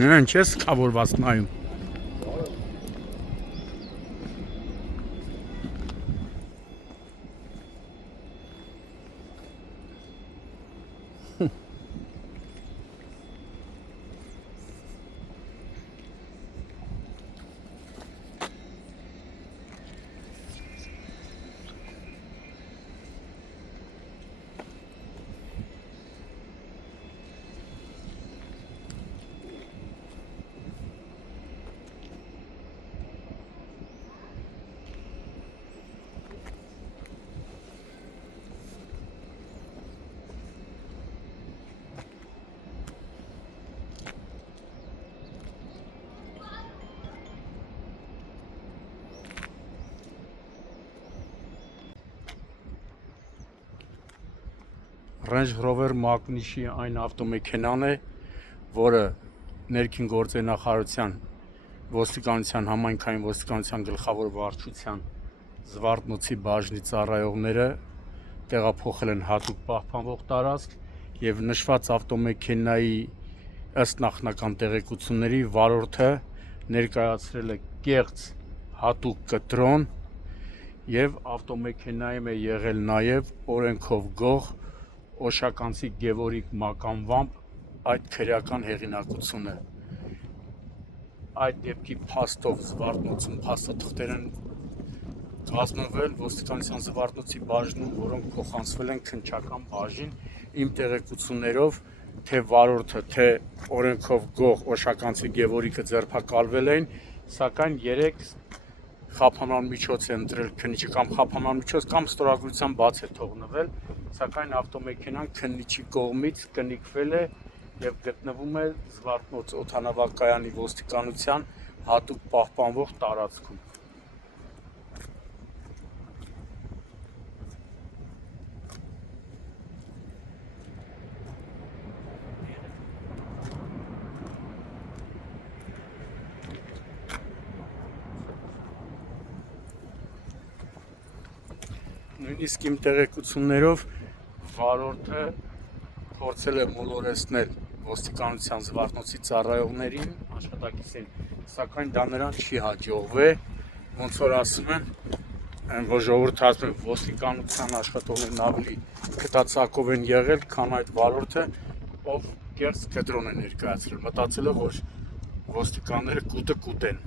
Նրան չես խավորված նայում։ Range Rover Magnishi այն ավտոմեքենան է, որը ներքին գործերի նախարարության ոստիկանության համայնքային ոստիկանության գլխավոր վարչության Զվարթնոցի բաժնի ծառայողները տեղափոխել են հատուկ պահպանվող տարածք եւ նշված ավտոմեքենայի ըստ նախնական տեղեկությունների վարորդը ներկայացրել է կեղծ հատուկ կտրոն եւ ավտոմեքենայում է եղել նաեւ օրենքով գող Օշականցի Գևորգ մականվամբ այդ քրեական հեղինակությունը։ Այդ դեպքի փաստով Զվարթնոցում փաստաթղթեր են կազմվել ոստիկանության Զվարթնոցի բաժնում, որոնք փոխանցվել են քննչական բաժին, իմ տեղեկություններով թե վարորդը, թե օրենքով գող Օշականցի Գևորգը ձերբակալվել են, սակայն 3 խափանման միջոց է ընտրել քննիչը կամ խափանման միջոց կամ ստորագրության բաց է թողնվել, սակայն ավտոմեքենան քննիչի կողմից կնիկվել է եւ գտնվում է Զվարթնոց օդանավակայանի ոստիկանության հատուկ պահպանվող տարածքում։ Նույնիսկ իմ տեղեկություններով վարորդը փորձել է մոլորեցնել ոստիկանության Զվարթնոցի ծառայողներին, աշխատակիցներին, սակայն դա նրան չի հաջողվել, ոնց որ ասում են, որ ժողովուրդը ասում է ոստիկանության աշխատողներն ավելի քթացակով են եղել, քան այդ վարորդը, ով կեղծ կտրոն է ներկայացրել, մտածելով, որ ոստիկանները կուտը կուտեն։